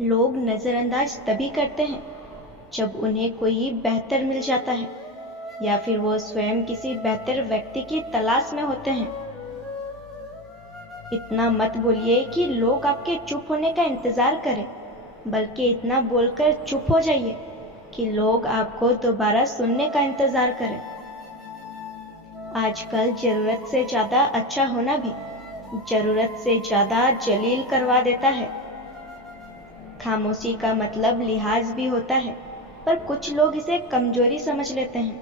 लोग नज़रअंदाज तभी करते हैं जब उन्हें कोई बेहतर मिल जाता है या फिर वो स्वयं किसी बेहतर व्यक्ति की तलाश में होते हैं। इतना मत बोलिए कि लोग आपके चुप होने का इंतजार करें, बल्कि इतना बोलकर चुप हो जाइए कि लोग आपको दोबारा सुनने का इंतजार करें। आजकल जरूरत से ज्यादा अच्छा होना भी जरूरत से ज्यादा जलील करवा देता है। खामोशी का मतलब लिहाज भी होता है, पर कुछ लोग इसे कमजोरी समझ लेते हैं।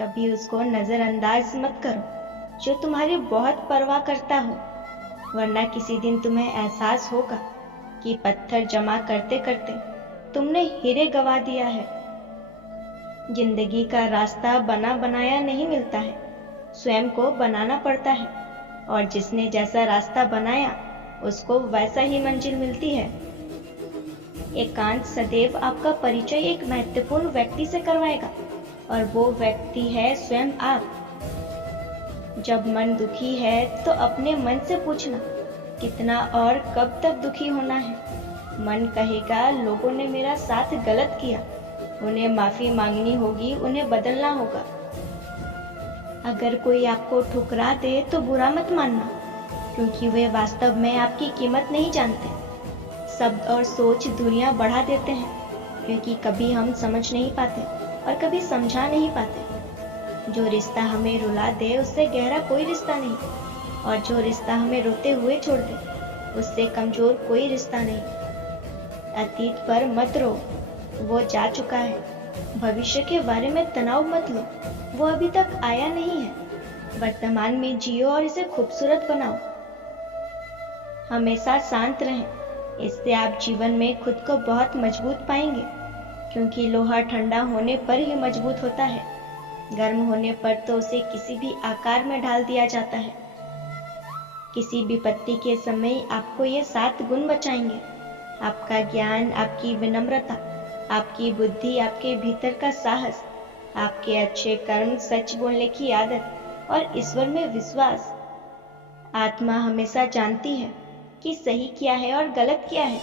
कभी उसको नजरअंदाज मत करो जो तुम्हारी बहुत परवाह करता हो, वरना किसी दिन तुम्हें एहसास होगा कि पत्थर जमा करते करते तुमने हीरे गवा दिया है। जिंदगी का रास्ता बना बनाया नहीं मिलता है, स्वयं को बनाना पड़ता है, और जिसने जैसा रास्ता बनाया उसको वैसा ही मंजिल मिलती है। एकांत सदैव आपका परिचय एक महत्वपूर्ण व्यक्ति से करवाएगा, और वो व्यक्ति है स्वयं आप। जब मन दुखी है तो अपने मन से पूछना कितना और कब तक दुखी होना है। मन कहेगा लोगों ने मेरा साथ गलत किया, उन्हें माफी मांगनी होगी, उन्हें बदलना होगा। अगर कोई आपको ठुकरा दे तो बुरा मत मानना, क्योंकि वे वास्तव में आपकी कीमत नहीं जानते। शब्द और सोच दूरियां बढ़ा देते हैं, क्योंकि कभी हम समझ नहीं पाते और कभी समझा नहीं पाते। जो रिश्ता हमें रुला दे उससे गहरा कोई रिश्ता नहीं, और जो रिश्ता हमें रोते हुए छोड़ दे उससे कमजोर कोई रिश्ता नहीं। अतीत पर मत रो, वो जा चुका है। भविष्य के बारे में तनाव मत लो, वो अभी तक आया नहीं है। वर्तमान में जियो और इसे खूबसूरत बनाओ। हमेशा शांत रहें, इससे आप जीवन में खुद को बहुत मजबूत पाएंगे, क्योंकि लोहा ठंडा होने पर ही मजबूत होता है। गर्म होने पर तो उसे किसी भी आकार में ढाल दिया जाता है। किसी विपत्ति के समय आपको ये 7 गुण बचाएंगे: आपका ज्ञान, आपकी विनम्रता, आपकी बुद्धि, आपके भीतर का साहस, आपके अच्छे कर्म, सच बोलने की आदत और ईश्वर में विश्वास। आत्मा हमेशा जानती है कि सही क्या है और गलत क्या है,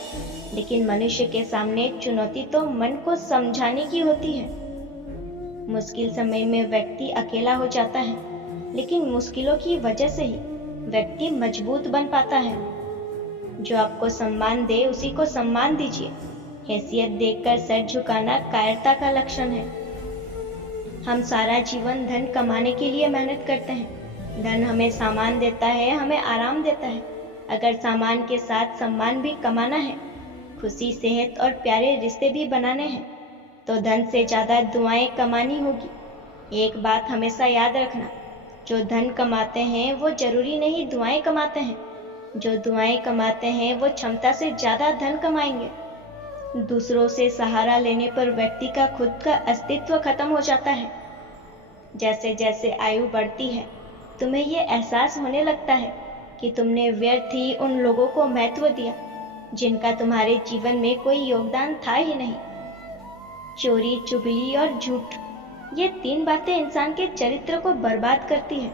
लेकिन मनुष्य के सामने चुनौती तो मन को समझाने की होती है। मुश्किल समय में व्यक्ति अकेला हो जाता है, लेकिन मुश्किलों की वजह से ही व्यक्ति मजबूत बन पाता है। जो आपको सम्मान दे उसी को सम्मान दीजिए। हैसियत देखकर सर झुकाना कायरता का लक्षण है। हम सारा जीवन धन कमाने के लिए मेहनत करते हैं। धन हमें सामान देता है, हमें आराम देता है। अगर सामान के साथ सम्मान भी कमाना है, खुशी, सेहत और प्यारे रिश्ते भी बनाने हैं, तो धन से ज्यादा दुआएं कमानी होगी। एक बात हमेशा याद रखना, जो धन कमाते हैं वो जरूरी नहीं दुआएं कमाते हैं। जो दुआएं कमाते हैं वो क्षमता से ज्यादा धन कमाएंगे। दूसरों से सहारा लेने पर व्यक्ति का खुद का अस्तित्व खत्म हो जाता है। जैसे जैसे आयु बढ़ती है, तुम्हें ये एहसास होने लगता है कि तुमने व्यर्थ ही उन लोगों को महत्व दिया जिनका तुम्हारे जीवन में कोई योगदान था ही नहीं। चोरी, चुगली और झूठ, ये 3 बातें इंसान के चरित्र को बर्बाद करती है।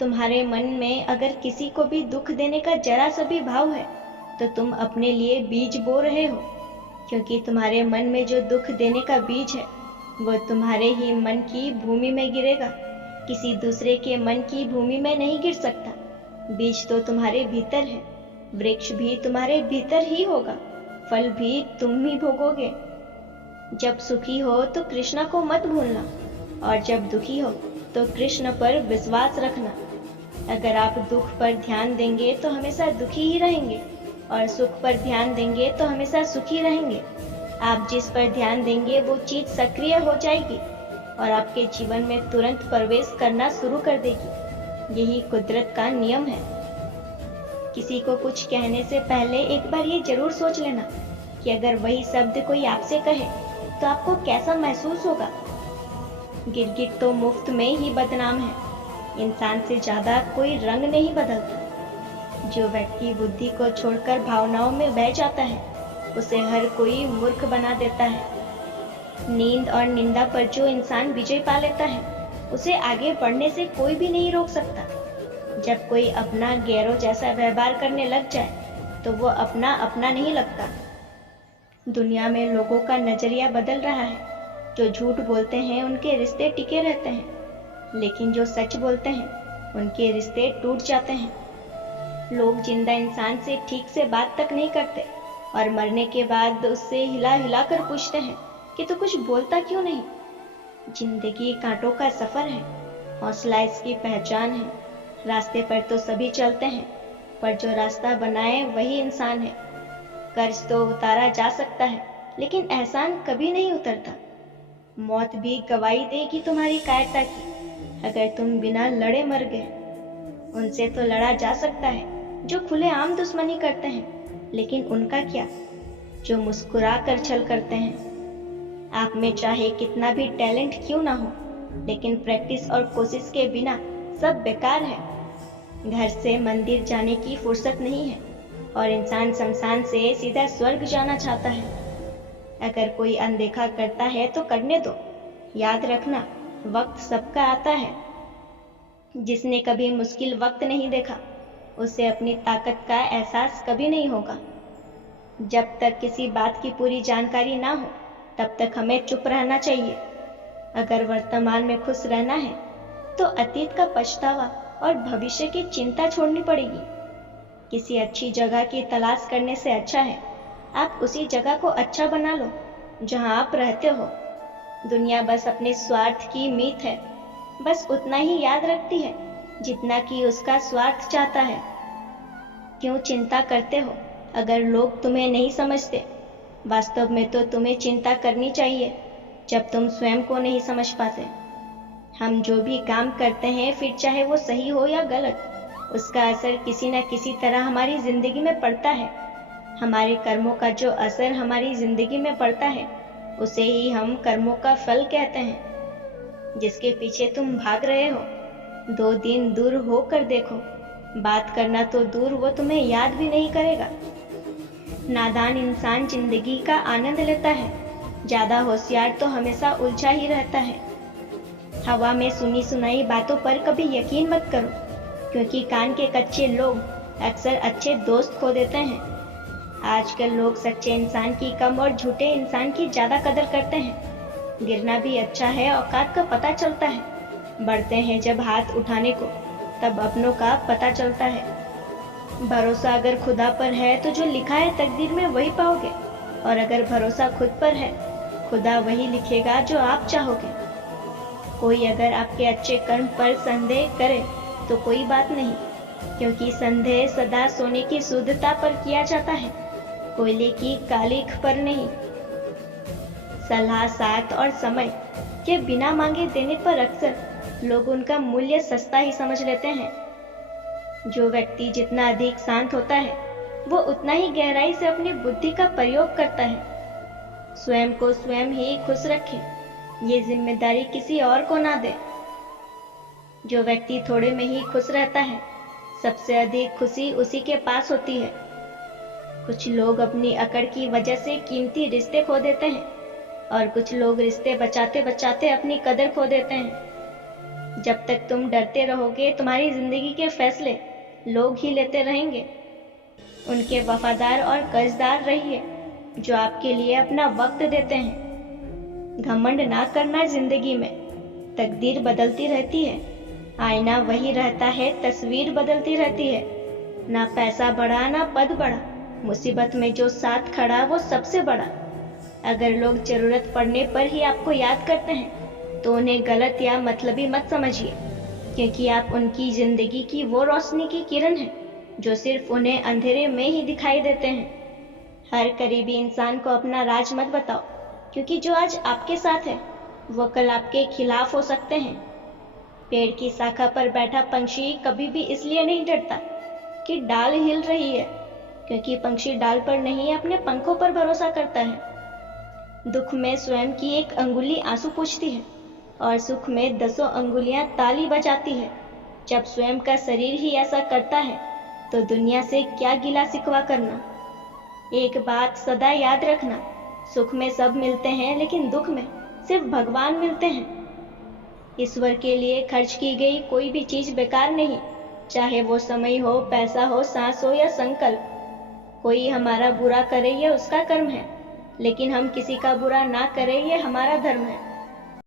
तुम्हारे मन में अगर किसी को भी दुख देने का जरा सा भी भाव है, तो तुम अपने लिए बीज बो रहे हो, क्योंकि तुम्हारे मन में जो दुख देने का बीज है वो तुम्हारे ही मन की भूमि में गिरेगा, किसी दूसरे के मन की भूमि में नहीं गिर सकता। बीज तो तुम्हारे भीतर है, वृक्ष भी तुम्हारे भीतर ही होगा, फल भी तुम ही भोगोगे। जब सुखी हो तो कृष्ण को मत भूलना, और जब दुखी हो तो कृष्ण पर विश्वास रखना। अगर आप दुख पर ध्यान देंगे तो हमेशा दुखी ही रहेंगे, और सुख पर ध्यान देंगे तो हमेशा सुखी रहेंगे। आप जिस पर ध्यान देंगे वो चीज सक्रिय हो जाएगी और आपके जीवन में तुरंत प्रवेश करना शुरू कर देगी। यही कुदरत का नियम है। किसी को कुछ कहने से पहले एक बार ये जरूर सोच लेना कि अगर वही शब्द कोई आपसे कहे तो आपको कैसा महसूस होगा। गिरगिट तो मुफ्त में ही बदनाम है। इंसान से ज्यादा कोई रंग नहीं बदलता। जो व्यक्ति बुद्धि को छोड़कर भावनाओं में बह जाता है, उसे हर कोई मूर्ख बना देता है। नींद और निंदा पर जो इंसान विजय पा लेता है, उसे आगे बढ़ने से कोई भी नहीं रोक सकता। जब कोई अपना गैरों जैसा व्यवहार करने लग जाए, तो वो अपना अपना नहीं लगता। दुनिया में लोगों का नजरिया बदल रहा है। जो झूठ बोलते हैं उनके रिश्ते टिके रहते हैं, लेकिन जो सच बोलते हैं उनके रिश्ते टूट जाते हैं। लोग जिंदा इंसान से ठीक से बात तक नहीं करते और मरने के बाद उससे हिला हिला कर पूछते हैं कि तू कुछ बोलता क्यों नहीं। जिंदगी कांटों का सफर है, हौसला इसकी पहचान है। रास्ते पर तो सभी चलते हैं, पर जो रास्ता बनाए वही इंसान है। कर्ज तो उतारा जा सकता है, लेकिन एहसान कभी नहीं उतरता। मौत भी गवाही देगी तुम्हारी कायरता की, अगर तुम बिना लड़े मर गए। उनसे तो लड़ा जा सकता है जो खुलेआम दुश्मनी करते हैं, लेकिन उनका क्या जो मुस्कुरा कर छल करते हैं। आप में चाहे कितना भी टैलेंट क्यों ना हो, लेकिन प्रैक्टिस और कोशिश के बिना सब बेकार है। घर से मंदिर जाने की फुर्सत नहीं है और इंसान शमशान से सीधा स्वर्ग जाना चाहता है। अगर कोई अनदेखा करता है तो करने दो। याद रखना, वक्त सबका आता है। जिसने कभी मुश्किल वक्त नहीं देखा, उसे अपनी ताकत का एहसास कभी नहीं होगा। जब तक किसी बात की पूरी जानकारी ना हो, तब तक हमें चुप रहना चाहिए। अगर वर्तमान में खुश रहना है, तो अतीत का पछतावा और भविष्य की चिंता छोड़नी पड़ेगी। किसी अच्छी जगह की तलाश करने से अच्छा है आप उसी जगह को अच्छा बना लो जहां आप रहते हो। दुनिया बस अपने स्वार्थ की मीत है, बस उतना ही याद रखती है जितना कि उसका स्वार्थ चाहता है। क्यों चिंता करते हो अगर लोग तुम्हें नहीं समझते? वास्तव में तो तुम्हें चिंता करनी चाहिए जब तुम स्वयं को नहीं समझ पाते। हम जो भी काम करते हैं, फिर चाहे वो सही हो या गलत, उसका असर किसी न किसी तरह हमारी जिंदगी में पड़ता है। हमारे कर्मों का जो असर हमारी जिंदगी में पड़ता है, उसे ही हम कर्मों का फल कहते हैं। जिसके पीछे तुम भाग रहे हो, 2 दिन दूर होकर देखो। बात करना तो दूर, वो तुम्हें याद भी नहीं करेगा। नादान इंसान जिंदगी का आनंद लेता है, ज्यादा होशियार तो हमेशा उलझा ही रहता है। हवा में सुनी सुनाई बातों पर कभी यकीन मत करो, क्योंकि कान के कच्चे लोग अक्सर अच्छे दोस्त खो देते हैं। आजकल लोग सच्चे इंसान की कम और झूठे इंसान की ज्यादा कदर करते हैं। गिरना भी अच्छा है, औकात का पता चलता है। बढ़ते हैं जब हाथ उठाने को, तब अपनों का पता चलता है। भरोसा अगर खुदा पर है तो जो लिखा है तकदीर में वही पाओगे, और अगर भरोसा खुद पर है, खुदा वही लिखेगा जो आप चाहोगे। कोई अगर आपके अच्छे कर्म पर संदेह करे तो कोई बात नहीं, क्योंकि संदेह सदा सोने की शुद्धता पर किया जाता है, कोयले की कालिख पर नहीं। सलाह, साथ और समय के बिना मांगे देने पर अक्सर लोग उनका मूल्य सस्ता ही समझ लेते हैं। जो व्यक्ति जितना अधिक शांत होता है, वो उतना ही गहराई से अपनी बुद्धि का प्रयोग करता है। स्वयं को स्वयं ही खुश रखे, ये जिम्मेदारी किसी और को ना दे। जो व्यक्ति थोड़े में ही खुश रहता है, सबसे अधिक खुशी उसी के पास होती है। कुछ लोग अपनी अकड़ की वजह से कीमती रिश्ते खो देते हैं, और कुछ लोग रिश्ते बचाते बचाते अपनी कदर खो देते हैं। जब तक तुम डरते रहोगे, तुम्हारी जिंदगी के फैसले लोग ही लेते रहेंगे। उनके वफादार और कर्जदार रहिए जो आपके लिए अपना वक्त देते हैं। घमंड ना करना जिंदगी में, तकदीर बदलती रहती है। आईना वही रहता है, तस्वीर बदलती रहती है। ना पैसा बढ़ा ना पद बढ़ा, मुसीबत में जो साथ खड़ा वो सबसे बड़ा। अगर लोग जरूरत पड़ने पर ही आपको याद करते हैं, तो उन्हें गलत या मतलबी मत समझिए, क्योंकि आप उनकी जिंदगी की वो रोशनी की किरण है जो सिर्फ उन्हें अंधेरे में ही दिखाई देते हैं। हर करीबी इंसान को अपना राज मत बताओ, क्योंकि जो आज आपके साथ है वो कल आपके खिलाफ हो सकते हैं। पेड़ की शाखा पर बैठा पंछी कभी भी इसलिए नहीं डरता कि डाल हिल रही है, क्योंकि पंछी डाल पर नहीं अपने पंखों पर भरोसा करता है। दुख में स्वयं की एक अंगुली आंसू पूछती है, और सुख में 10 अंगुलियां ताली बजाती है। जब स्वयं का शरीर ही ऐसा करता है, तो दुनिया से क्या गिला शिकवा करना। एक बात सदा याद रखना, सुख में सब मिलते हैं, लेकिन दुख में सिर्फ भगवान मिलते हैं। ईश्वर के लिए खर्च की गई कोई भी चीज बेकार नहीं, चाहे वो समय हो, पैसा हो, सांस हो या संकल्प। कोई हमारा बुरा करे ये उसका कर्म है, लेकिन हम किसी का बुरा ना करें ये हमारा धर्म है।